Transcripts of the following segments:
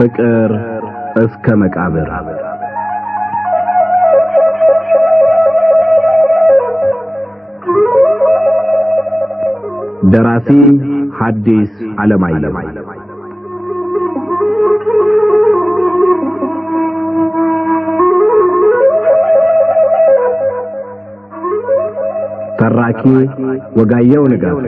ፍቅር እስከ መቃብር ደራሲ ሐዲስ ዓለማየሁ ተራኪ ወጋየሁ ንጋቱ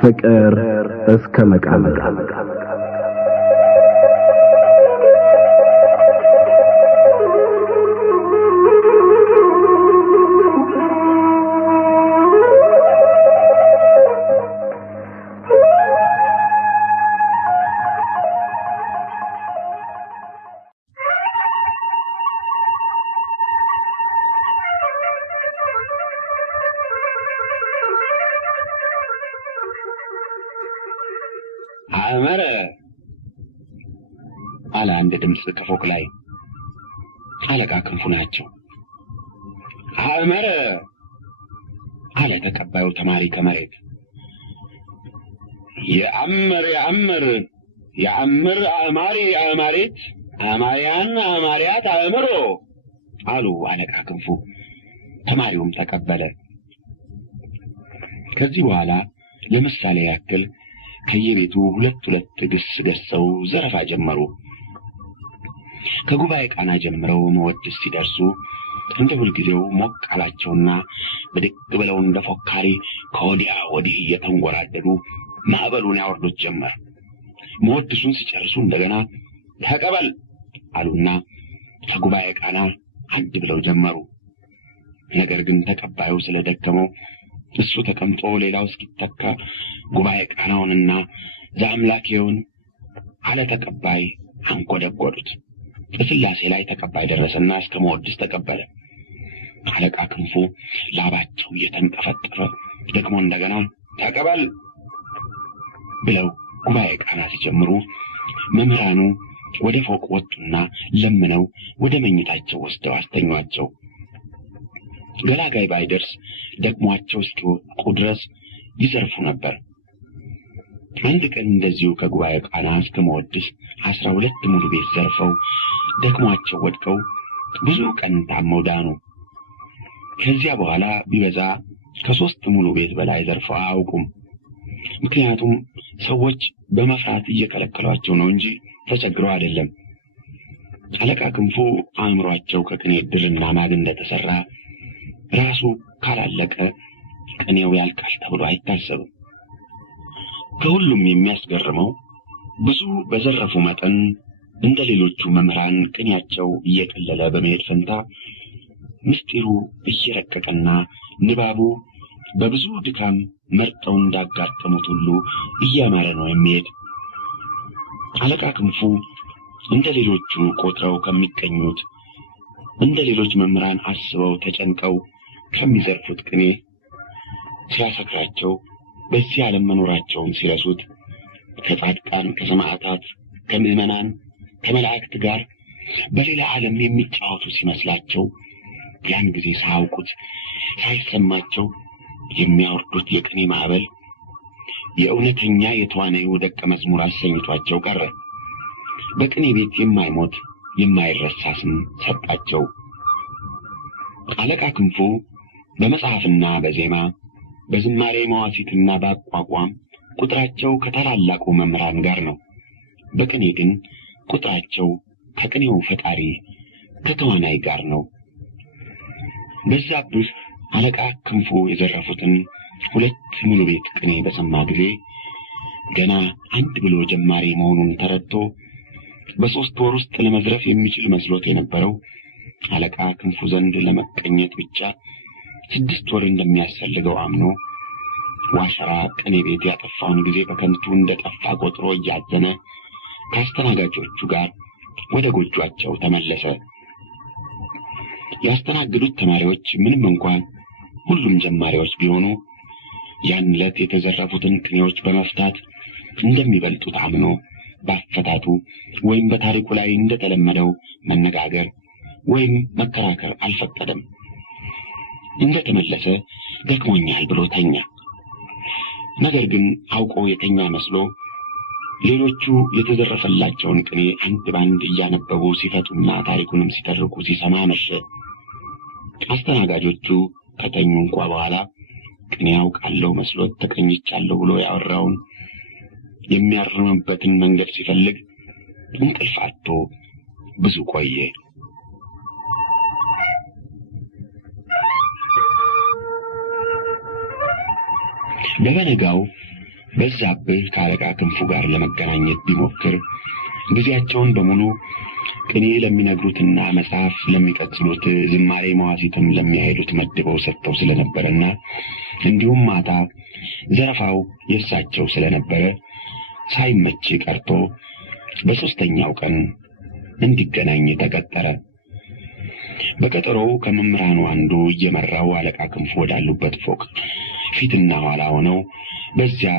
ፍቅር እስከ መቃብር አመረ አለ አንድ ድምጽ ከፎቅ ላይ። አለቃ ክንፉ ናቸው። አመረ አለ ተቀባዩ ተማሪ ከመሬት። የአመር አማሪ አማሪት አማሪያን አማሪያት አእምሮ አሉ አለቃ ክንፉ። ተማሪውም ተቀበለ። ከዚህ በኋላ ለምሳሌ ያክል ከየቤቱ ሁለት ግስ ገሰው ዘረፋ ጀመሩ። ከጉባኤ ቃና ጀምረው መወድስ ሲደርሱ እንደ ሁልጊዜው ሞቅ አላቸውና ብድግ ብለው እንደ ፎካሪ ከወዲያ ወዲህ እየተንጎራደዱ ማዕበሉን ያወርዱት ጀመር። መወድሱን ሲጨርሱ እንደገና ተቀበል አሉና ከጉባኤ ቃና አንድ ብለው ጀመሩ። ነገር ግን ተቀባዩ ስለደከመው እሱ ተቀምጦ ሌላው እስኪተካ ጉባኤ ቃናውንና ዘአምላኬውን አለ ተቀባይ አንቆደቆዱት። በስላሴ ላይ ተቀባይ ደረሰና እስከ መወድስ ተቀበለ። አለቃ ክንፉ ላባቸው እየተንቀፈቀፈ ደግሞ እንደገና ተቀበል ብለው ጉባኤ ቃና ሲጀምሩ መምህራኑ ወደ ፎቅ ወጡና ለምነው ወደ መኝታቸው ወስደው አስተኛቸው። ገላጋይ ባይደርስ ደግሟቸው እስኪወቁ ድረስ ይዘርፉ ነበር። አንድ ቀን እንደዚሁ ከጉባኤ ቃና እስከ መወድስ 12 ሙሉ ቤት ዘርፈው ደግሟቸው ወድቀው ብዙ ቀን ታመው ዳኑ። ከዚያ በኋላ ቢበዛ ከ3 ሙሉ ቤት በላይ ዘርፈው አያውቁም። ምክንያቱም ሰዎች በመፍራት እየከለከሏቸው ነው እንጂ ተቸግረው አይደለም። አለቃ ክንፉ አእምሯቸው ከቅኔ ድርና ማግ እንደተሰራ ራሱ ካላለቀ ቅኔው ያልቃል ተብሎ አይታሰብም። ከሁሉም የሚያስገርመው ብዙ በዘረፉ መጠን እንደ ሌሎቹ መምህራን ቅኔያቸው እየቀለለ በመሄድ ፈንታ ምስጢሩ እየረቀቀና ንባቡ በብዙ ድካም መርጠው እንዳጋጠሙት ሁሉ እያማረ ነው የሚሄድ። አለቃ ክንፉ እንደ ሌሎቹ ቆጥረው ከሚቀኙት እንደ ሌሎች መምህራን አስበው ተጨንቀው ከሚዘርፉት ቅኔ ሲያሰክራቸው በዚህ ዓለም መኖራቸውን ሲረሱት ከጻድቃን ከሰማዕታት ከምዕመናን ከመላእክት ጋር በሌላ ዓለም የሚጫወቱ ሲመስላቸው ያን ጊዜ ሳያውቁት ሳይሰማቸው የሚያወርዱት የቅኔ ማዕበል የእውነተኛ የተዋናዩ ደቀ መዝሙር አሰኝቷቸው ቀረ። በቅኔ ቤት የማይሞት የማይረሳ ስም ሰጣቸው። አለቃ ክንፉ በመጽሐፍና በዜማ በዝማሬ መዋሲትና በአቋቋም ቁጥራቸው ከታላላቁ መምህራን ጋር ነው። በቅኔ ግን ቁጥራቸው ከቅኔው ፈጣሪ ከተዋናይ ጋር ነው። በዛብህ አለቃ ክንፉ የዘረፉትን 2 ሙሉ ቤት ቅኔ በሰማ ጊዜ ገና አንድ ብሎ ጀማሪ መሆኑን ተረድቶ በ3 ወር ውስጥ ለመዝረፍ የሚችል መስሎት የነበረው አለቃ ክንፉ ዘንድ ለመቀኘት ብቻ 6 ወር እንደሚያስፈልገው አምኖ ዋሸራ ቅኔ ቤት ያጠፋውን ጊዜ በከንቱ እንደጠፋ ቆጥሮ እያዘነ ከአስተናጋጆቹ ጋር ወደ ጎጇቸው ተመለሰ። ያስተናገዱት ተማሪዎች ምንም እንኳን ሁሉም ጀማሪዎች ቢሆኑ ያን ዕለት የተዘረፉትን ቅኔዎች በመፍታት እንደሚበልጡት አምኖ ባፈታቱ ወይም በታሪኩ ላይ እንደተለመደው መነጋገር ወይም መከራከር አልፈቀደም። እንደተመለሰ ደክሞኛል ብሎ ተኛ። ነገር ግን አውቆ የተኛ መስሎ ሌሎቹ የተዘረፈላቸውን ቅኔ አንድ ባንድ እያነበቡ ሲፈቱና ታሪኩንም ሲተርኩ ሲሰማ መሸ። አስተናጋጆቹ ከተኙ እንኳ በኋላ ቅኔ ያውቃለሁ መስሎት ተቀኝቻለሁ ብሎ ያወራውን የሚያርምበትን መንገድ ሲፈልግ እንቅልፍ አጥቶ ብዙ ቆየ። በበነጋው በዛብህ ከአለቃ ክንፉ ጋር ለመገናኘት ቢሞክር ጊዜያቸውን በሙሉ ቅኔ ለሚነግሩትና መጽሐፍ ለሚቀጽሉት ዝማሬ መዋሲትም ለሚያሄዱት መድበው ሰጥተው ስለነበረና እንዲሁም ማታ ዘረፋው የእሳቸው ስለነበረ ሳይመች ቀርቶ በሶስተኛው ቀን እንዲገናኝ ተቀጠረ። በቀጠሮው ከመምህራኑ አንዱ እየመራው አለቃ ክንፉ ወዳሉበት ፎቅ ፊትና ኋላ ሆነው በዚያ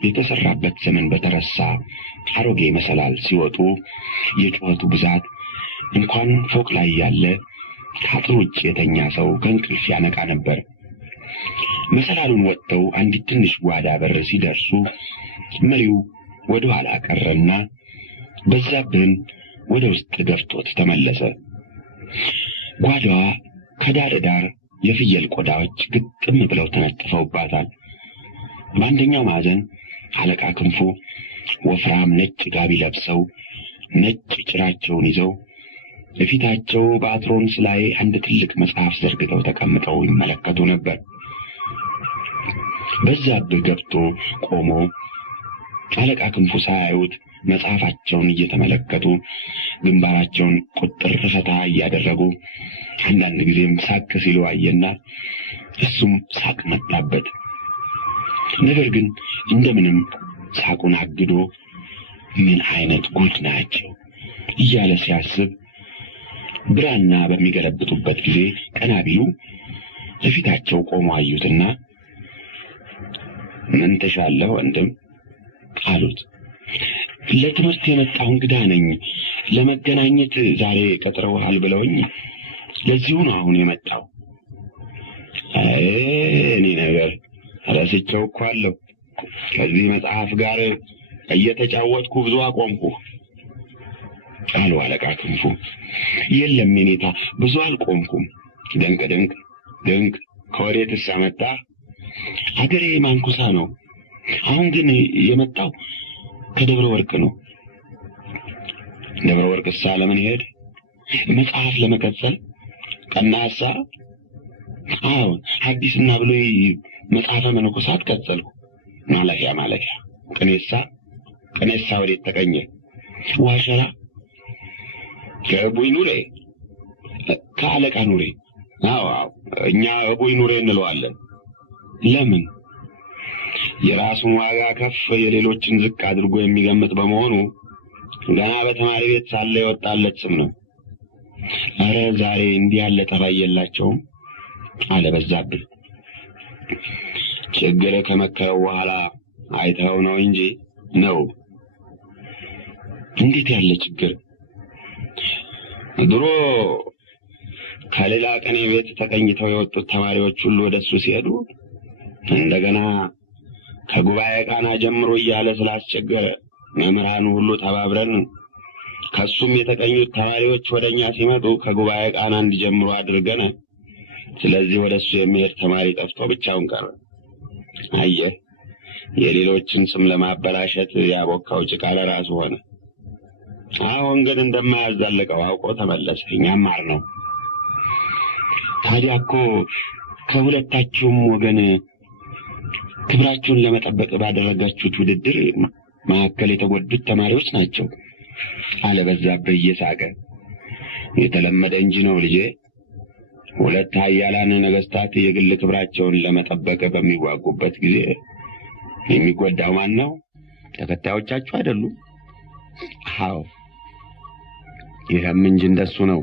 የተሰራበት ዘመን በተረሳ አሮጌ መሰላል ሲወጡ የጩኸቱ ብዛት እንኳን ፎቅ ላይ ያለ ከአጥር ውጭ የተኛ ሰው ከእንቅልፍ ያነቃ ነበር። መሰላሉን ወጥተው አንዲት ትንሽ ጓዳ በር ሲደርሱ መሪው ወደ ኋላ ቀረና በዛብህን ወደ ውስጥ ገፍቶት ተመለሰ። ጓዳዋ ከዳር ዳር የፍየል ቆዳዎች ግጥም ብለው ተነጥፈውባታል። በአንደኛው ማዕዘን አለቃ ክንፉ ወፍራም ነጭ ጋቢ ለብሰው ነጭ ጭራቸውን ይዘው በፊታቸው በአትሮንስ ላይ አንድ ትልቅ መጽሐፍ ዘርግተው ተቀምጠው ይመለከቱ ነበር። በዛብህ ገብቶ ቆሞ አለቃ ክንፉ ሳያዩት መጽሐፋቸውን እየተመለከቱ ግንባራቸውን ቁጥር ፈታ እያደረጉ አንዳንድ ጊዜም ሳቅ ሲሉ አየና እሱም ሳቅ መጣበት። ነገር ግን እንደምንም ሳቁን አግዶ ምን አይነት ጉድ ናቸው እያለ ሲያስብ ብራና በሚገለብጡበት ጊዜ ቀና ቢሉ ለፊታቸው ቆሞ አዩትና ምን ተሻለህ ወንድም አሉት። ለትምህርት የመጣሁ እንግዳ ነኝ፣ ለመገናኘት ዛሬ ቀጥረውሃል ብለውኝ ለዚሁ ነው አሁን የመጣው። እኔ ነገር ረስቼው እኮ አለሁ። ከዚህ መጽሐፍ ጋር እየተጫወትኩ ብዙ አቆምኩ አሉ አለቃ ክንፉ። የለም የኔታ ብዙ አልቆምኩም። ድንቅ ድንቅ ድንቅ ከወዴትስ አመጣህ? አገሬ ማንኩሳ ነው። አሁን ግን የመጣው ከደብረ ወርቅ ነው። ደብረ ወርቅሳ ለምን ሄድ? መጽሐፍ ለመቀጸል ቀናሳ? አዎ ሐዲስና ብሉይ መጽሐፈ መነኮሳት ቀጸልኩ። ማለፊያ ቅኔሳ ወዴት ተገኘ? ዋሸራ ከእቡይ ኑሬ ከአለቃ ኑሬ። አዎ እኛ እቡይ ኑሬ እንለዋለን። ለምን? የራሱን ዋጋ ከፍ የሌሎችን ዝቅ አድርጎ የሚገምት በመሆኑ ገና በተማሪ ቤት ሳለ የወጣለት ስም ነው። አረ ዛሬ እንዲህ ያለ ጠባይ የላቸውም አለ በዛብህ። ችግር ከመከረው በኋላ አይተው ነው እንጂ ነው። እንዴት ያለ ችግር? ድሮ ከሌላ ቀኔ ቤት ተቀኝተው የወጡት ተማሪዎች ሁሉ ወደሱ ሲሄዱ እንደገና ከጉባኤ ቃና ጀምሮ እያለ ስላስቸገረ መምህራኑ ሁሉ ተባብረን ከሱም የተቀኙት ተማሪዎች ወደኛ ሲመጡ ከጉባኤ ቃና እንዲጀምሩ አድርገን ስለዚህ ወደሱ የሚሄድ ተማሪ ጠፍቶ ብቻውን ቀረ። አየህ የሌሎችን ስም ለማበላሸት ያቦካው ጭቃ ለራሱ ሆነ። አሁን ግን እንደማያዛልቀው አውቆ ተመለሰ። እኛም ማር ነው። ታዲያ እኮ ከሁለታችሁም ወገን ክብራችሁን ለመጠበቅ ባደረጋችሁት ውድድር መካከል የተጎዱት ተማሪዎች ናቸው አለ በዛብህ እየሳቀ። የተለመደ እንጂ ነው ልጄ። ሁለት ኃያላን ነገስታት የግል ክብራቸውን ለመጠበቅ በሚዋጉበት ጊዜ የሚጎዳው ማን ነው? ተከታዮቻችሁ አይደሉም? አዎ ይህም እንጂ እንደሱ ነው።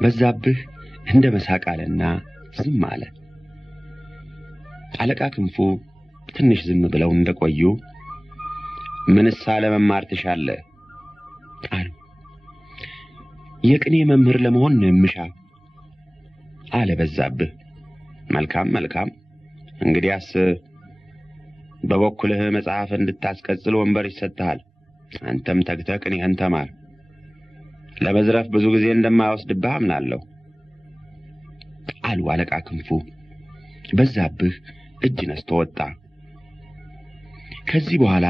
በዛብህ እንደ መሳቅ አለና ዝም አለ። አለቃ ክንፉ ትንሽ ዝም ብለው እንደቆዩ ምንስ ለመማር ትሻለህ አሉ። የቅኔ መምህር ለመሆን ነው የምሻ አለ በዛብህ። መልካም እንግዲያስ በበኩልህ መጽሐፍ እንድታስቀጽል ወንበር ይሰጥሃል። አንተም ተግተህ ቅኔህን ተማር። ለመዝረፍ ብዙ ጊዜ እንደማይወስድብህ አምናለሁ አሉ አለቃ ክንፉ። በዛብህ እጅ ነስቶ ወጣ። ከዚህ በኋላ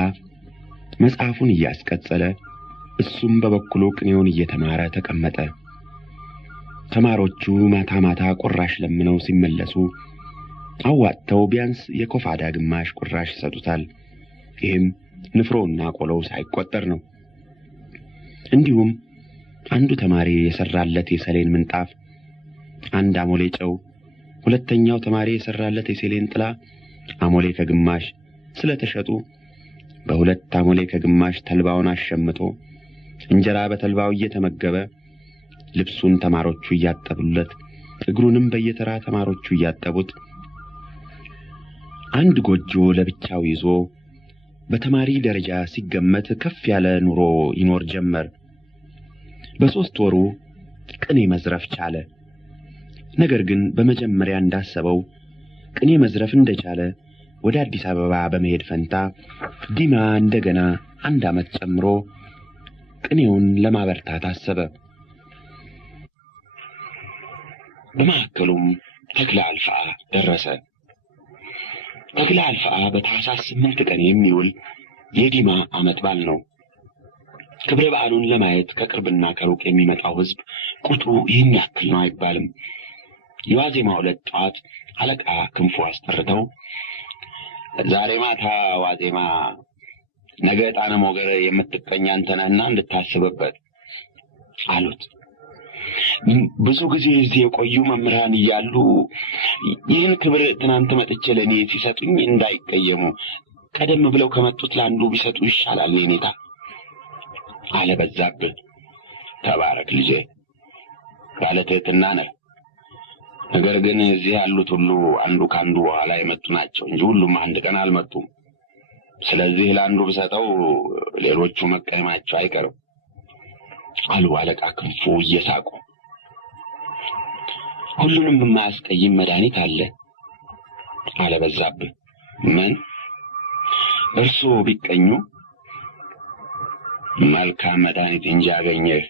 መጽሐፉን እያስቀጸለ እሱም በበኩሉ ቅኔውን እየተማረ ተቀመጠ። ተማሮቹ ማታ ቁራሽ ለምነው ሲመለሱ አዋጥተው ቢያንስ የኮፋዳ ግማሽ ቁራሽ ይሰጡታል። ይህም ንፍሮና ቆሎው ሳይቆጠር ነው። እንዲሁም አንዱ ተማሪ የሰራለት የሰሌን ምንጣፍ፣ አንድ አሞሌ ጨው፣ ሁለተኛው ተማሪ የሰራለት የሰሌን ጥላ አሞሌ ከግማሽ ስለተሸጡ በሁለት አሞሌ ከግማሽ ተልባውን አሸምቶ እንጀራ በተልባው እየተመገበ ልብሱን ተማሮቹ እያጠቡለት እግሩንም በየተራ ተማሮቹ እያጠቡት አንድ ጎጆ ለብቻው ይዞ በተማሪ ደረጃ ሲገመት ከፍ ያለ ኑሮ ይኖር ጀመር። በ3 ወሩ ቅኔ መዝረፍ ቻለ። ነገር ግን በመጀመሪያ እንዳሰበው ቅኔ መዝረፍ እንደቻለ ወደ አዲስ አበባ በመሄድ ፈንታ ዲማ እንደገና 1 ዓመት ጨምሮ ቅኔውን ለማበርታት አሰበ። በማከሉም ተክለ አልፋ ደረሰ። ተክለ አልፋ በታኅሳስ 8 ቀን የሚውል የዲማ ዓመት በዓል ነው። ክብረ በዓሉን ለማየት ከቅርብና ከሩቅ የሚመጣው ሕዝብ ቁጥሩ ይህን ያክል ነው አይባልም። የዋዜማው ዕለት ጠዋት አለቃ ክንፉ አስጠርተው ዛሬ ማታ ዋዜማ፣ ነገ ዕጣነ ሞገር የምትቀኝ አንተ ነህና እንድታስብበት አሉት። ብዙ ጊዜ እዚህ የቆዩ መምህራን እያሉ ይህን ክብር ትናንት መጥቼ ለእኔ ሲሰጡኝ እንዳይቀየሙ ቀደም ብለው ከመጡት ለአንዱ ቢሰጡ ይሻላል የኔታ አለ በዛብህ። ተባረክ ልጄ፣ ባለ ትሕትና ነህ። ነገር ግን እዚህ ያሉት ሁሉ አንዱ ካንዱ በኋላ የመጡ ናቸው እንጂ ሁሉም አንድ ቀን አልመጡም። ስለዚህ ለአንዱ ብሰጠው ሌሎቹ መቀየማቸው አይቀርም አሉ አለቃ ክንፉ እየሳቁ። ሁሉንም የማያስቀይም መድኃኒት አለ አለ በዛብህ። ምን? እርሱ ቢቀኙ መልካም መድኃኒት እንጂ ያገኘህ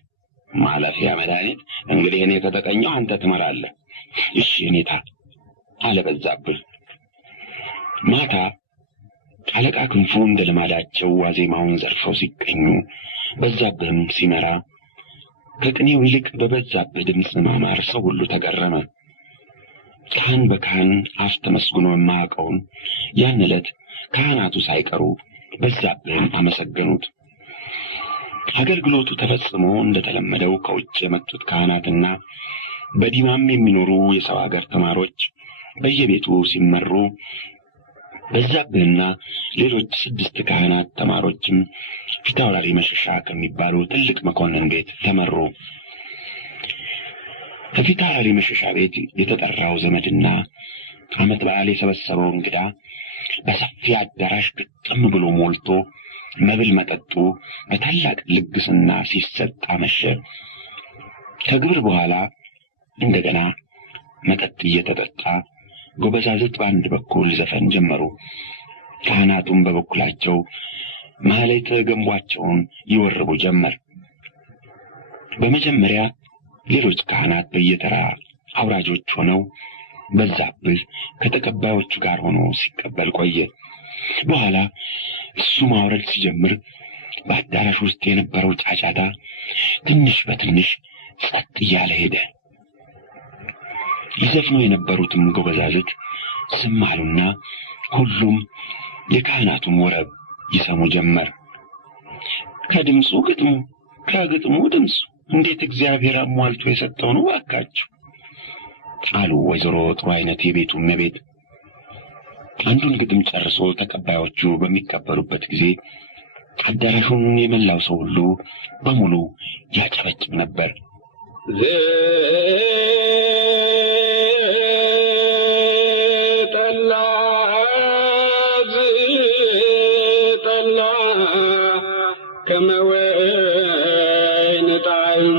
ማለፊያ መድኃኒት። እንግዲህ እኔ ከተቀኘው አንተ ትመራለህ። እሺ ኔታ አለ በዛብህ። ማታ አለቃ ክንፉ እንደ ልማዳቸው ዋዜማውን ዘርፈው ሲቀኙ በዛብህም ሲመራ ከቅኔው ይልቅ በበዛብህ ድምፅ ማማር ሰው ሁሉ ተገረመ። ካህን በካህን አፍ ተመስግኖ የማያውቀውን ያን ዕለት ካህናቱ ሳይቀሩ በዛብህን አመሰገኑት። አገልግሎቱ ተፈጽሞ እንደተለመደው ከውጭ የመጡት ካህናትና በዲማም የሚኖሩ የሰው ሀገር ተማሮች በየቤቱ ሲመሩ በዛብህና ሌሎች 6 ካህናት ተማሮችም ፊታውራሪ መሸሻ ከሚባሉ ትልቅ መኮንን ቤት ተመሩ። ከፊታውራሪ መሸሻ ቤት የተጠራው ዘመድና ዓመት በዓል የሰበሰበው እንግዳ በሰፊ አዳራሽ ግጥም ብሎ ሞልቶ መብል መጠጡ በታላቅ ልግስና ሲሰጥ አመሸ። ከግብር በኋላ እንደገና መጠጥ እየተጠጣ ጎበዛዝት በአንድ በኩል ዘፈን ጀመሩ። ካህናቱም በበኩላቸው ማህሌተ ገንቧቸውን ይወርቡ ጀመር። በመጀመሪያ ሌሎች ካህናት በየተራ አውራጆች ሆነው በዛብህ ከተቀባዮቹ ጋር ሆኖ ሲቀበል ቆየ። በኋላ እሱ ማውረድ ሲጀምር በአዳራሽ ውስጥ የነበረው ጫጫታ ትንሽ በትንሽ ጸጥ እያለ ሄደ። ይዘፍኑ የነበሩትም ጎበዛዝት ዝም አሉና ሁሉም የካህናቱን ወረብ ይሰሙ ጀመር። ከድምፁ ግጥሙ፣ ከግጥሙ ድምፁ እንዴት እግዚአብሔር አሟልቶ የሰጠው ነው ባካችሁ አሉ ወይዘሮ ጥሩ አይነት የቤቱ እመቤት። አንዱን ግጥም ጨርሶ ተቀባዮቹ በሚቀበሉበት ጊዜ አዳራሹን የመላው ሰው ሁሉ በሙሉ ያጨበጭብ ነበር። ከመወይን ጣዕሙ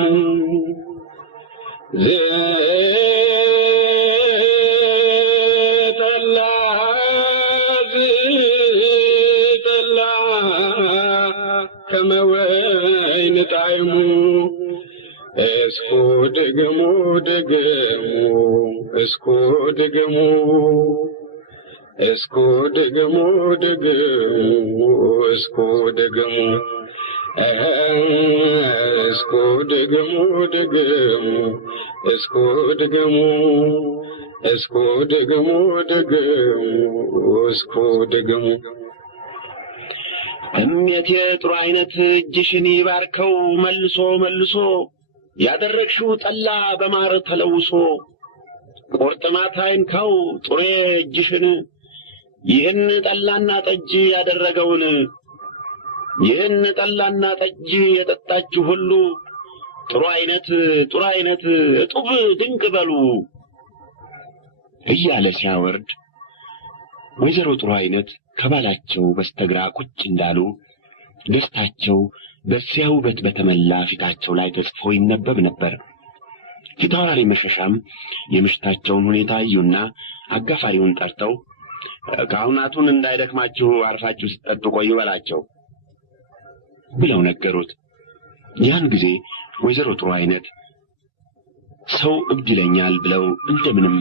እምየቴ ጥሩ አይነት እጅሽን ይባርከው መልሶ መልሶ ያደረግሽው ጠላ በማር ተለውሶ ቁርጥማት አይንካው ጥሬ እጅሽን ይህን ጠላና ጠጅ ያደረገውን ይህን ጠላና ጠጅ የጠጣችሁ ሁሉ ጥሩ አይነት እጡብ ድንቅ በሉ እያለ ሲያወርድ ወይዘሮ ጥሩ አይነት ከባላቸው በስተግራ ቁጭ እንዳሉ ደስታቸው በዚያ ውበት በተመላ ፊታቸው ላይ ተጽፎ ይነበብ ነበር። ፊታውራሪ መሸሻም የምሽታቸውን ሁኔታ አዩና አጋፋሪውን ጠርተው ካህናቱን እንዳይደክማችሁ አርፋችሁ ስትጠጡ ቆዩ በላቸው ብለው ነገሩት። ያን ጊዜ ወይዘሮ ጥሩ አይነት ሰው እብድ ይለኛል ብለው እንደምንም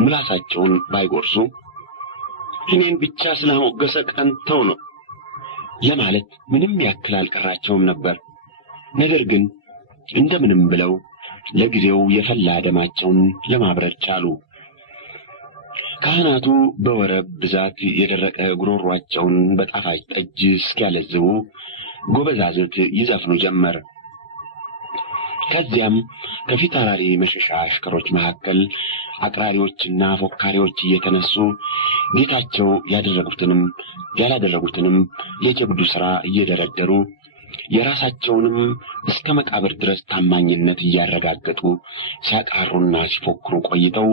ምላሳቸውን ባይጎርሱ እኔን ብቻ ስላሞገሰ ቀንተው ነው ለማለት ምንም ያክል አልቀራቸውም ነበር። ነገር ግን እንደምንም ብለው ለጊዜው የፈላ ደማቸውን ለማብረድ ቻሉ። ካህናቱ በወረብ ብዛት የደረቀ ጉሮሯቸውን በጣፋጭ ጠጅ እስኪያለዝቡ ጎበዛዝት ይዘፍኑ ጀመር። ከዚያም ከፊታውራሪ መሸሻ አሽከሮች መካከል አቅራሪዎችና ፎካሪዎች እየተነሱ ጌታቸው ያደረጉትንም ያላደረጉትንም የጀብዱ ሥራ እየደረደሩ የራሳቸውንም እስከ መቃብር ድረስ ታማኝነት እያረጋገጡ ሲያቃሩና ሲፎክሩ ቆይተው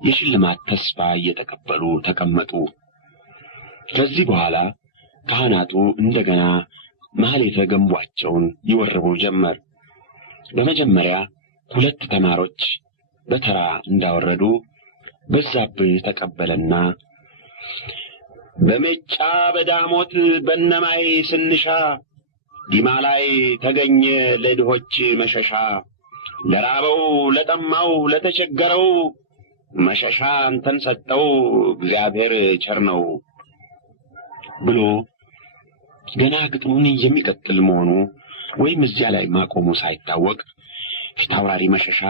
የሽልማት ተስፋ እየተቀበሉ ተቀመጡ። ከዚህ በኋላ ካህናቱ እንደገና ማህሌተ ገንቧቸውን ይወርቡ ጀመር። በመጀመሪያ 2 ተማሮች በተራ እንዳወረዱ በዛብህ ተቀበለና በመጫ በዳሞት በነማይ ስንሻ ዲማ ላይ ተገኘ ለድሆች መሸሻ ለራበው ለጠማው ለተቸገረው መሸሻ አንተን ሰጠው እግዚአብሔር ቸር ነው ብሎ ገና ግጥሙን የሚቀጥል መሆኑ ወይም እዚያ ላይ ማቆሙ ሳይታወቅ ፊታውራሪ መሸሻ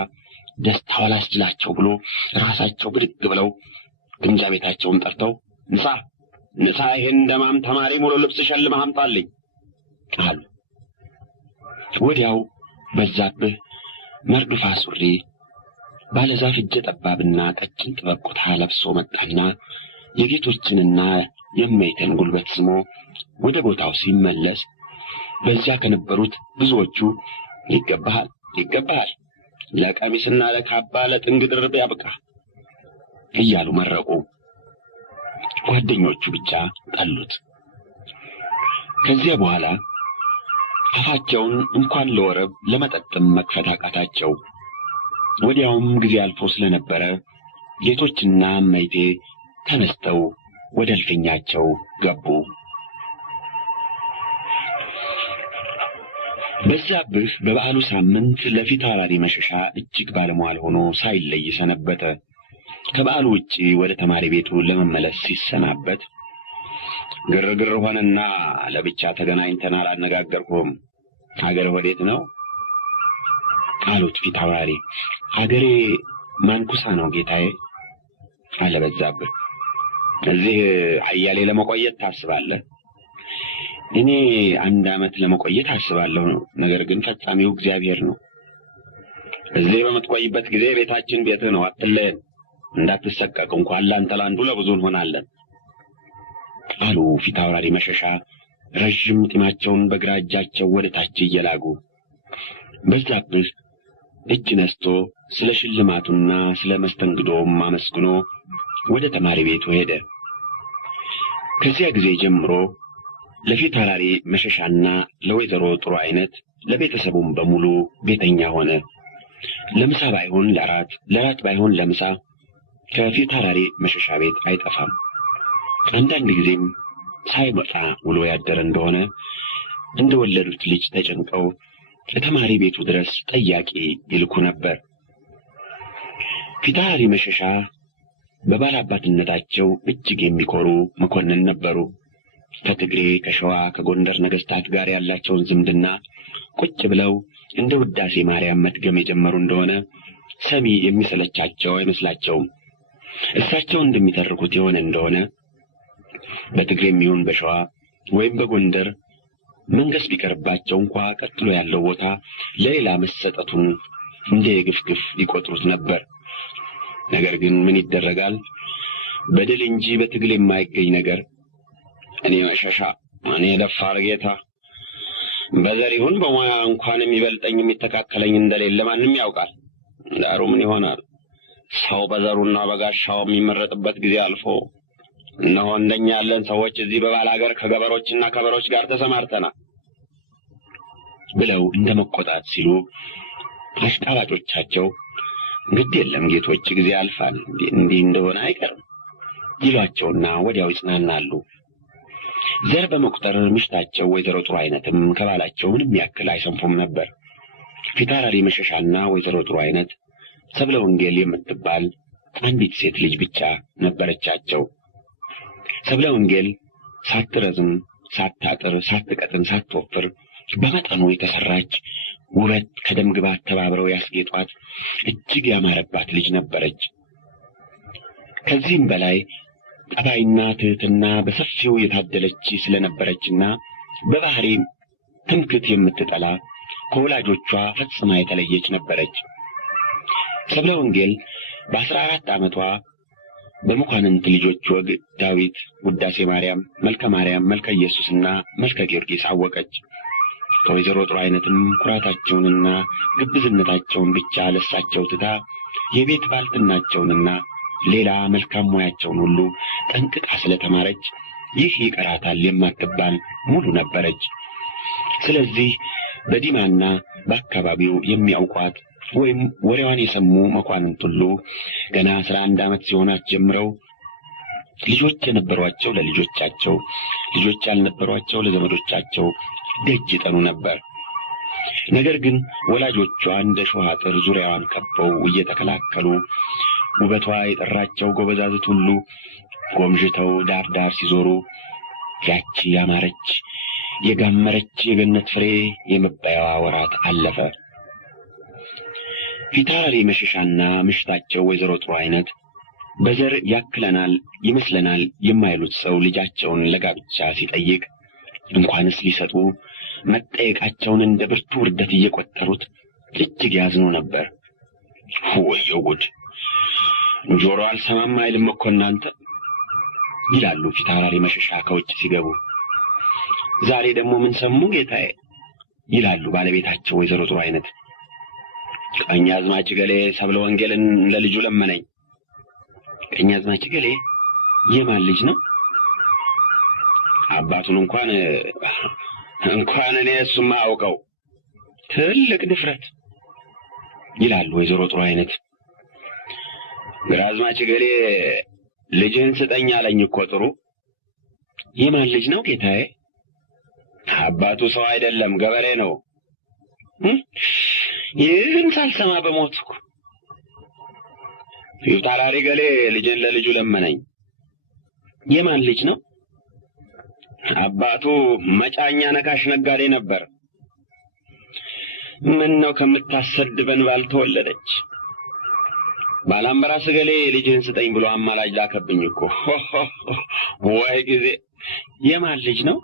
ደስታው አላስችላቸው ብሎ ራሳቸው ብድግ ብለው ግምጃ ቤታቸውን ጠርተው ንሳ ይሄን ደማም ተማሪ ሙሉ ልብስ ሸልመህ አምጣልኝ አሉ። ወዲያው በዛብህ መርዱፋ ሱሪ ባለዛፍ እጀ ጠባብና ቀጭን ጥበብ ኩታ ለብሶ መጣና የጌቶችንና የእመይተን ጉልበት ስሞ ወደ ቦታው ሲመለስ በዚያ ከነበሩት ብዙዎቹ ይገባሃል ለቀሚስና ለካባ ለጥንግ ድርብ ያብቃ እያሉ መረቁ። ጓደኞቹ ብቻ ጠሉት። ከዚያ በኋላ አፋቸውን እንኳን ለወረብ ለመጠጥም መክፈት አቃታቸው። ወዲያውም ጊዜ አልፎ ስለነበረ ጌቶችና እመይቴ ተነስተው ወደ እልፍኛቸው ገቡ። በዛብህ በበዓሉ ሳምንት ለፊታውራሪ መሸሻ እጅግ ባለሟል ሆኖ ሳይለይ ሰነበተ። ከበዓሉ ውጪ ወደ ተማሪ ቤቱ ለመመለስ ሲሰናበት ግርግር ሆነና ለብቻ ተገናኝተን አላነጋገርኩም። አገር ወዴት ነው አሉት ፊታውራሪ። አገሬ ማንኩሳ ነው ጌታዬ አለ በዛብህ። እዚህ አያሌ ለመቆየት ታስባለህ? እኔ 1 ዓመት ለመቆየት አስባለሁ። ነገር ግን ፈጻሚው እግዚአብሔር ነው። እዚህ በመጥቆይበት ጊዜ ቤታችን ቤትህ ነው፣ አትለየን። እንዳትሰቀቅ እንኳን ላንተ ላንዱ ለብዙ እንሆናለን አሉ ፊታውራሪ መሸሻ ረጅም ጢማቸውን በግራ እጃቸው ወደ ታች እየላጉ። በዛብህ እጅ ነስቶ ስለ ሽልማቱና ስለ መስተንግዶም አመስግኖ ወደ ተማሪ ቤቱ ሄደ። ከዚያ ጊዜ ጀምሮ ለፊታውራሪ መሸሻና ለወይዘሮ ጥሩ አይነት ለቤተሰቡም በሙሉ ቤተኛ ሆነ። ለምሳ ባይሆን ለራት፣ ለራት ባይሆን ለምሳ ከፊታውራሪ መሸሻ ቤት አይጠፋም። አንዳንድ ጊዜም ሳይመጣ ውሎ ያደረ እንደሆነ እንደወለዱት ልጅ ተጨንቀው ለተማሪ ቤቱ ድረስ ጠያቂ ይልኩ ነበር። ፊታውራሪ መሸሻ በባላባትነታቸው እጅግ የሚኮሩ መኮንን ነበሩ። ከትግሬ፣ ከሸዋ፣ ከጎንደር ነገስታት ጋር ያላቸውን ዝምድና ቁጭ ብለው እንደ ውዳሴ ማርያም መድገም የጀመሩ እንደሆነ ሰሚ የሚሰለቻቸው አይመስላቸውም። እሳቸው እንደሚተርኩት የሆነ እንደሆነ በትግሬም ይሁን በሸዋ ወይም በጎንደር መንገስ ቢቀርባቸው እንኳ ቀጥሎ ያለው ቦታ ለሌላ መሰጠቱን እንደ ግፍግፍ ይቆጥሩት ነበር። ነገር ግን ምን ይደረጋል? በድል እንጂ በትግል የማይገኝ ነገር። እኔ መሸሻ፣ እኔ ደፋር ጌታ፣ በዘር ይሁን በሙያ እንኳን የሚበልጠኝ የሚተካከለኝ እንደሌለ ማንም ያውቃል። ዳሩ ምን ይሆናል? ሰው በዘሩና በጋሻው የሚመረጥበት ጊዜ አልፎ እነሆ እንደኛ ያለን ሰዎች እዚህ በባላገር ከገበሮችና ከበሮች ጋር ተሰማርተናል ብለው እንደመቆጣት ሲሉ አሽቃባጮቻቸው ግድ የለም ጌቶች፣ ጊዜ ያልፋል፣ እንዲህ እንደሆነ አይቀርም ይሏቸውና ወዲያው ይጽናናሉ። ዘር በመቁጠር ምሽታቸው ወይዘሮ ጥሩ አይነትም ከባላቸው ምንም ያክል አይሰንፉም ነበር። ፊታውራሪ መሸሻና ወይዘሮ ጥሩ አይነት ሰብለ ወንጌል የምትባል አንዲት ሴት ልጅ ብቻ ነበረቻቸው። ሰብለ ወንጌል ሳትረዝም፣ ሳታጥር፣ ሳትቀጥን፣ ሳትወፍር በመጠኑ የተሰራች ውበት ከደም ግባት ተባብረው ያስጌጧት እጅግ ያማረባት ልጅ ነበረች። ከዚህም በላይ ጠባይና ትህትና በሰፊው የታደለች ስለነበረችና በባህሪ ትምክት የምትጠላ ከወላጆቿ ፈጽማ የተለየች ነበረች። ሰብለ ወንጌል በ14 ዓመቷ በመኳንንት ልጆች ወግ ዳዊት፣ ውዳሴ ማርያም፣ መልከ ማርያም፣ መልከ ኢየሱስና መልከ ጊዮርጊስ አወቀች። ከወይዘሮ ጥሩ አይነትም ኩራታቸውንና ግብዝነታቸውን ብቻ ለሳቸው ትታ የቤት ባልትናቸውንና ሌላ መልካም ሙያቸውን ሁሉ ጠንቅቃ ስለተማረች ይህ ይቀራታል የማትባል ሙሉ ነበረች። ስለዚህ በዲማና በአካባቢው የሚያውቋት ወይም ወሬዋን የሰሙ መኳንንት ሁሉ ገና 11 ዓመት ሲሆናት ጀምረው ልጆች የነበሯቸው ለልጆቻቸው፣ ልጆች ያልነበሯቸው ለዘመዶቻቸው ደጅ ይጠኑ ነበር። ነገር ግን ወላጆቿ እንደ ሾህ አጥር ዙሪያዋን ከበው እየተከላከሉ ውበቷ የጠራቸው ጎበዛዝት ሁሉ ጎምዥተው ዳር ዳር ሲዞሩ ያቺ ያማረች የጋመረች የገነት ፍሬ የመባያዋ ወራት አለፈ። ፊታውራሪ መሸሻና ምሽታቸው ወይዘሮ ጥሩ አይነት በዘር ያክለናል ይመስለናል የማይሉት ሰው ልጃቸውን ለጋብቻ ሲጠይቅ እንኳንስ ሊሰጡ መጠየቃቸውን እንደ ብርቱ ውርደት እየቆጠሩት እጅግ ያዝኑ ነበር። ወየው ጉድ! ጆሮ አልሰማም አይልም እኮ እናንተ ይላሉ ፊታውራሪ መሸሻ ከውጭ ሲገቡ። ዛሬ ደግሞ ምን ሰሙ ጌታዬ? ይላሉ ባለቤታቸው ወይዘሮ ጥሩ አይነት። ቀኛዝማች ገሌ ሰብለ ወንጌልን ለልጁ ለመነኝ። ቀኛዝማች ገሌ የማን ልጅ ነው? አባቱን እንኳን እኔ እሱማ አውቀው። ትልቅ ድፍረት ይላሉ ወይዘሮ ጥሩ አይነት። ግራዝማች ገሌ ልጅህን ስጠኝ አለኝ እኮ ጥሩ። የማን ልጅ ነው ጌታዬ? አባቱ ሰው አይደለም ገበሬ ነው። ይህን ሳልሰማ በሞትኩ። ፊታውራሪ ገሌ ልጅን ለልጁ ለመነኝ። የማን ልጅ ነው? አባቱ መጫኛ ነካሽ ነጋዴ ነበር። ምን ነው ከምታሰድበን ባልተወለደች። ባላምበራስ ገሌ ልጅህን ስጠኝ ብሎ አማላጅ ላከብኝ እኮ። ወይ ጊዜ! የማን ልጅ ነው?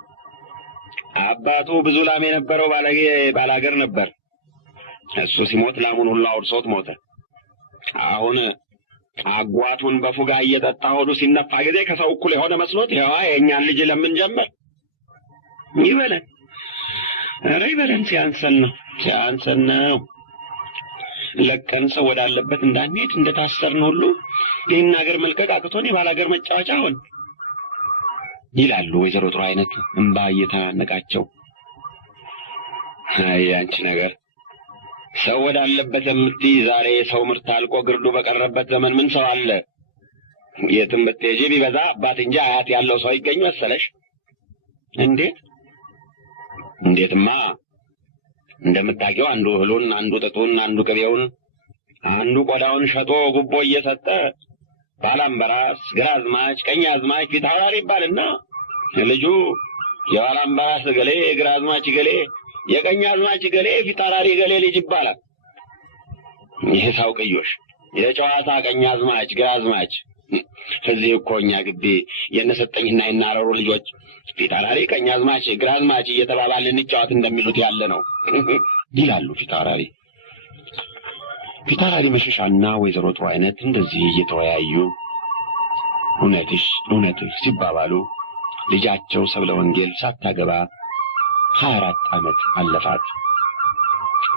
አባቱ ብዙ ላም የነበረው ባላገር ነበር። እሱ ሲሞት ላሙን ሁሉ አውርሶት ሞተ። አሁን አጓቱን በፉጋ እየጠጣ ሆዱ ሲነፋ ጊዜ ከሰው እኩል የሆነ መስሎት ይኸዋ የእኛን ልጅ ለምን ጀመር? ይበለን፣ ኧረ ይበለን። ሲያንሰን ነው። ለቀን ሰው ወዳለበት እንዳንሄድ እንደታሰርን ሁሉ ይህን አገር መልቀቅ አቅቶን የባላገር መጫወቻ ሆን ይላሉ ወይዘሮ ጥሩ አይነት እንባ እየተናነቃቸው። አይ አንቺ ነገር ሰው ወዳለበት የምትይ ዛሬ ሰው ምርት አልቆ ግርዱ በቀረበት ዘመን ምን ሰው አለ? የትም ብትሄጂ ቢበዛ አባት እንጂ አያት ያለው ሰው ይገኝ መሰለሽ? እንዴትማ እንደምታውቂው አንዱ እህሉን፣ አንዱ ጥጡን፣ አንዱ ቅቤውን፣ አንዱ ቆዳውን ሸጦ ጉቦ እየሰጠ ባላምበራስ፣ ግራዝማች፣ ቀኛዝማች፣ ፊታውራሪ ይባልና ልጁ የባላምበራስ ገሌ፣ ግራዝማች ገሌ፣ የቀኛዝማች ገሌ፣ ፊታውራሪ ገሌ ልጅ ይባላል። ይሄ ሳውቅዮሽ የጨዋታ ቀኛዝማች ግራዝማች እዚህ እኮ እኛ ግቢ የነሰጠኝና የናረሩ ልጆች ፊታውራሪ፣ ቀኛዝማች፣ ግራዝማች እየተባባልን እንጫወት እንደሚሉት ያለ ነው ይላሉ ፊታውራሪ። ፊታውራሪ መሸሻና ወይዘሮ ጥሩ አይነት እንደዚህ እየተወያዩ እውነትሽ ሲባባሉ ልጃቸው ሰብለ ወንጌል ሳታገባ 24 ዓመት አለፋት።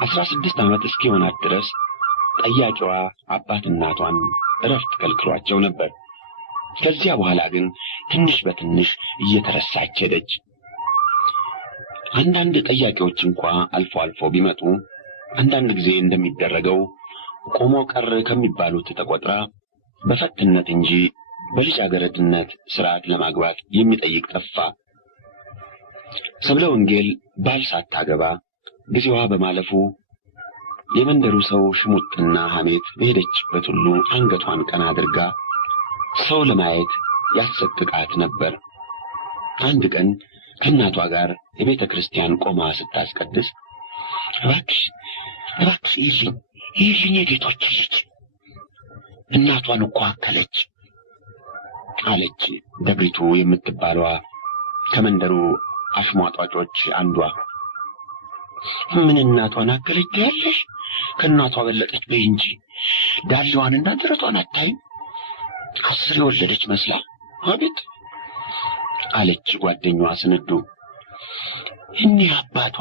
16 ዓመት እስኪሆናት ድረስ ጠያቂዋ አባት እናቷን እረፍት ከልክሏቸው ነበር። ከዚያ በኋላ ግን ትንሽ በትንሽ እየተረሳች ሄደች። አንዳንድ ጠያቂዎች እንኳ አልፎ አልፎ ቢመጡ አንዳንድ ጊዜ እንደሚደረገው ቆሞ ቀር ከሚባሉት ተቆጥራ በፈትነት እንጂ በልጃገረድነት ስርዓት ለማግባት የሚጠይቅ ጠፋ። ሰብለ ወንጌል ባል ሳታገባ ጊዜዋ በማለፉ የመንደሩ ሰው ሽሙጥና ሐሜት በሄደችበት ሁሉ አንገቷን ቀና አድርጋ ሰው ለማየት ያሰጥቃት ነበር። አንድ ቀን ከእናቷ ጋር የቤተ ክርስቲያን ቆማ ስታስቀድስ እባክሽ ይህልኝ የጌቶች ልጅ እናቷን እኮ አከለች አለች ደብሪቱ የምትባለዋ ከመንደሩ አሽሟጧጮች አንዷ። ምን እናቷን አከለች ያለሽ? ከእናቷ በለጠች በይ እንጂ ዳሌዋንና ደረቷን አታይም? 10 የወለደች መስላ አቤት አለች ጓደኛዋ ስንዱ። እኒህ አባቷ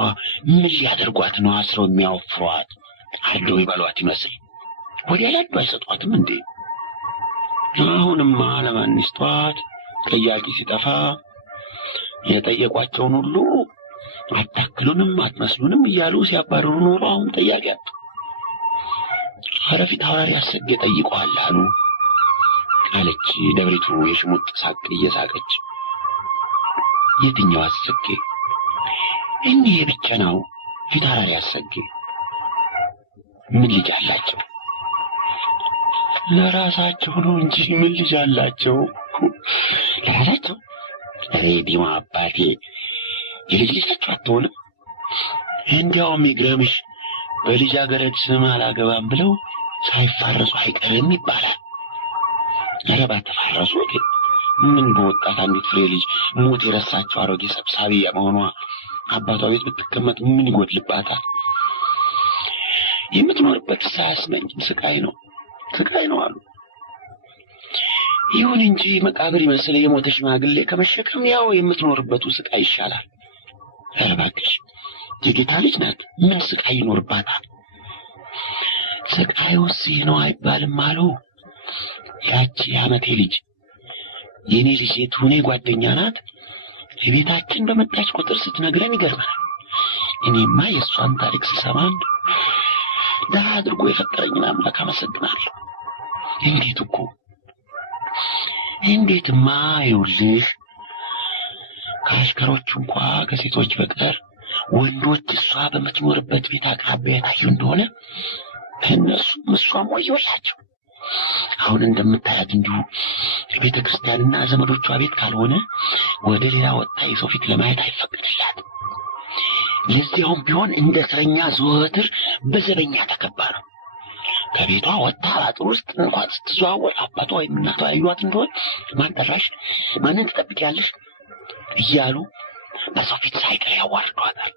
ምን ሊያደርጓት ነው አስረው የሚያወፍሯት? አለው ይበሏት ይመስል ወዲያ ላይ አይሰጧትም እንዴ? አሁንማ ለማን ይስጧት? ጠያቂ ሲጠፋ የጠየቋቸውን ሁሉ አታክሉንም አትመስሉንም እያሉ ሲያባርሩ ኖሮ አሁን ጠያቂ አጡ። ኧረ ፊታውራሪ አሰጌ ጠይቀዋል አሉ አለች ደብሪቱ የሽሙጥ ሳቅ እየሳቀች። የትኛው አሰጌ? እኒህ የብቸናው ፊታውራሪ አሰጌ። ምን ልጅ አላቸው? ለራሳቸው ነው እንጂ ምን ልጅ አላቸው? ለራሳቸው? ሬዲዮ አባቴ የልጅ ልጃቸው አትሆንም? እንዲያውም ይግረምሽ በልጃገረድ ስም አላገባም ብለው ሳይፋረሱ አይቀርም ይባላል። ኧረ ባትፋረሱ ምን በወጣት አንዲት ፍሬ ልጅ ሞት የረሳቸው አሮጌ ሰብሳቢ መሆኗ አባቷ ቤት ብትቀመጥ ምን ይጎድልባታል? የምትኖርበት ሳያስመኝም ስቃይ ነው አሉ። ይሁን እንጂ መቃብር ይመስል የሞተ ሽማግሌ ከመሸከም ያው የምትኖርበቱ ስቃይ ይሻላል። ኧረ እባክሽ የጌታ ልጅ ናት፣ ምን ስቃይ ይኖርባታል? ስቃዩስ ይህ ነው አይባልም አሉ። ያቺ የዓመቴ ልጅ የኔ ልጅ የቱኔ ጓደኛ ናት። የቤታችን በመጣች ቁጥር ስትነግረን ይገርመናል። እኔማ የእሷን ታሪክ ስሰማ ደሃ አድርጎ የፈጠረኝን አምላክ አመሰግናለሁ። እንዴትማ ይኸውልሽ ከአሽከሮች እንኳ ከሴቶች በቀር ወንዶች እሷ በምትኖርበት ቤት አቅራቢያ የታዩ እንደሆነ እነሱም እሷም ወዮላቸው። አሁን እንደምታያት እንዲሁ ቤተ ክርስቲያንና ዘመዶቿ ቤት ካልሆነ ወደ ሌላ ወጣ የሰው ፊት ለማየት አይፈቅድላትም። ለዚያውም ቢሆን እንደ እስረኛ ዘወትር በዘበኛ ተከባ ነው። ከቤቷ ወጣ አጥር ውስጥ እንኳን ስትዘዋወር አባቷ ወይም እናቷ ያዩዋት እንደሆነ ማን ጠራሽ፣ ማንን ትጠብቂያለሽ እያሉ በሰው ፊት ሳይቀር ያዋርዷታል።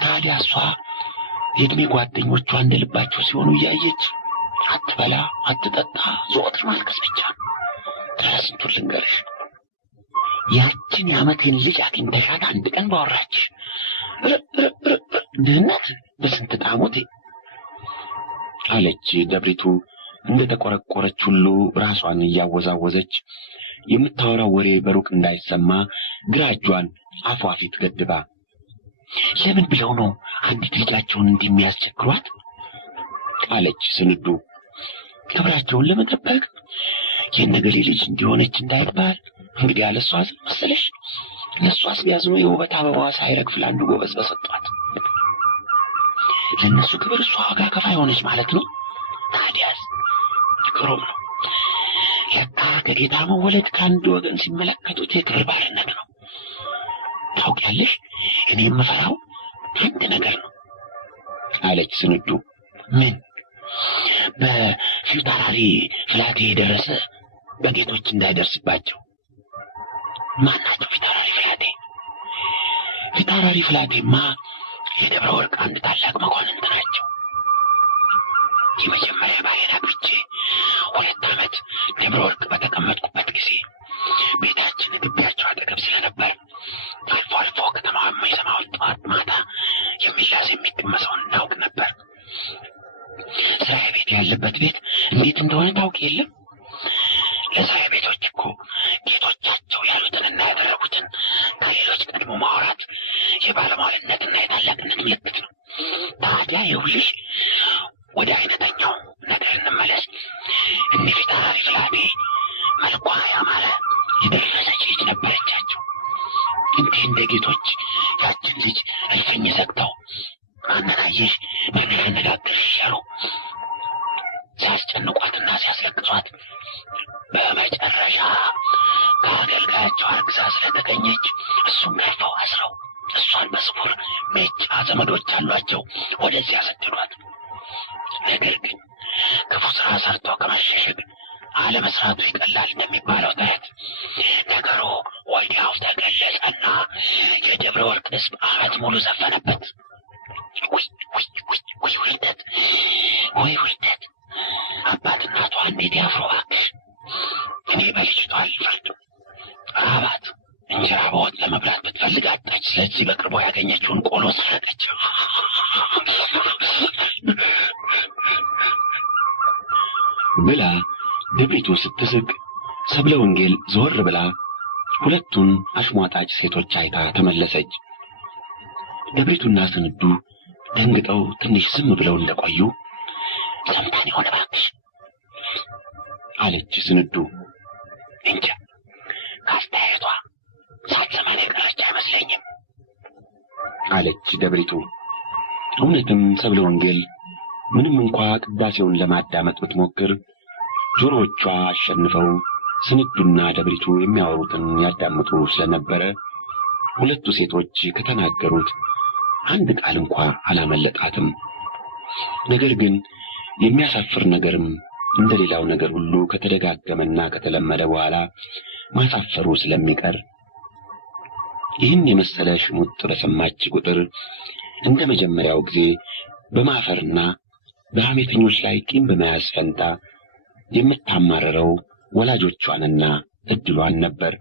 ታዲያ እሷ የእድሜ ጓደኞቿ እንደ ልባቸው ሲሆኑ እያየች አትበላ አትጠጣ ዘወትር ማልቀስ ብቻ። ስንቱን ልንገርሽ፣ ያችን የዓመቴን ልጅ አግኝተሻት አንድ ቀን ባወራች ድህነት በስንት ጣሙት አለች ደብሪቱ እንደተቆረቆረች ሁሉ ራሷን እያወዛወዘች የምታወራው ወሬ በሩቅ እንዳይሰማ ግራ እጇን አፏ ፊት ገድባ። ለምን ብለው ነው አንዲት ልጃቸውን እንደሚያስቸግሯት አለች ስንዱ። ክብራቸውን ለመጠበቅ የነገሌ ልጅ እንዲሆነች እንዳይባል እንግዲህ አለሷ መሰለሽ። ለሷስ ቢያዝኑ የውበት አበባዋ ሳይረግፍ ለአንዱ ጎበዝ በሰጧት። ለነሱ ክብር እሷ ዋጋ ከፋይ ሆነች ማለት ነው። ታዲያስ ግሩም ነው። ለካ ከጌታ መወለድ ከአንድ ወገን ሲመለከቱት የክብር ባርነት ነው። ታውቂያለሽ፣ እኔ የምፈራው አንድ ነገር ነው አለች ስንዱ። ምን? በፊታውራሪ ፍላቴ የደረሰ በጌቶች እንዳይደርስባቸው። ማናቸው ፊታውራሪ ፍላቴ? ፊታውራሪ ፍላቴማ የደብረ ወርቅ አንድ ታላቅ መኳንንት ናቸው። የመጀመሪያ ባሌን አግብቼ 2 ዓመት ደብረ ወርቅ በተቀመጥኩበት ጊዜ ቤታችን ግቢያቸው አጠገብ ስለነበር አልፎ አልፎ ከተማዋ የማይሰማውን ጠዋት ማታ የሚላስ የሚቀመሰውን እናውቅ ነበር። ስራዬ ቤት ያለበት ቤት እንዴት እንደሆነ ታውቅ የለም? ለስራዬ ቤቶች እኮ ጌቶቻቸው ያሉትንና ያደረጉትን ከሌሎች ቀድሞ ማውራት የባለሟልነትና የታላቅነት ምልክት ነው። ታዲያ ይኸውልሽ፣ ወደ አይነተኛው ነገር እንመለስ። እነ ፊታውራሪ ፍላቴ መልኳ ያማረ የደረሰች ልጅ ነበረቻቸው። እንዲህ እንደ ጌቶች ያችን ልጅ እልፍኝ ዘግተው ማንን አየሽ፣ ማንን አነጋገርሽ እያሉ ሲያስጨንቋትና ሲያስለቅሷት በመጨረሻ ከአገልጋያቸው አርግዛ ስለተገኘች እሱን ገርፈው አስረው እሷን በስውር ሜጫ ዘመዶች አሏቸው ወደዚያ ሰደዷት። ነገር ግን ክፉ ስራ ሰርቶ ከመሸሸግ አለመስራቱ ይቀላል እንደሚባለው ተረት ነገሩ ወዲያው ተገለጸና የደብረ ወርቅ ሕዝብ ዓመት ሙሉ ዘፈነበት። ወይ ውርደት! ወይ ውርደት! አባት እናቷ እንዴት ያፍሩ እባክሽ! እኔ በልጅቷ አልፈርድም። ራባት እንጀራ በወጥ ለመብላት ብትፈልግ አጣች። ስለዚህ በቅርቡ ያገኘችውን ቆሎ ሰረቀች ብላ ደብሪቱ ስትስቅ ሰብለ ወንጌል ዞር ብላ ሁለቱን አሽሟጣጭ ሴቶች አይታ ተመለሰች። ደብሪቱና ስንዱ ደንግጠው ትንሽ ዝም ብለው እንደቆዩ ሰምታን ይሆን እባክሽ አለች ስንዱ። እንጃ፣ ካስተያየቷ ሳትሰማን የቀረች አይመስለኝም አለች ደብሪቱ። እውነትም ሰብለ ወንጌል ምንም እንኳ ቅዳሴውን ለማዳመጥ ብትሞክር ጆሮዎቿ አሸንፈው ስንዱና ደብሪቱ የሚያወሩትን ያዳምጡ ስለነበረ ሁለቱ ሴቶች ከተናገሩት አንድ ቃል እንኳ አላመለጣትም። ነገር ግን የሚያሳፍር ነገርም እንደሌላው ነገር ሁሉ ከተደጋገመና ከተለመደ በኋላ ማሳፈሩ ስለሚቀር ይህን የመሰለ ሽሙጥ በሰማች ቁጥር እንደ መጀመሪያው ጊዜ በማፈርና በሐሜተኞች ላይ ቂም በመያዝ ፈንታ የምታማረረው ወላጆቿንና እድሏን ነበር።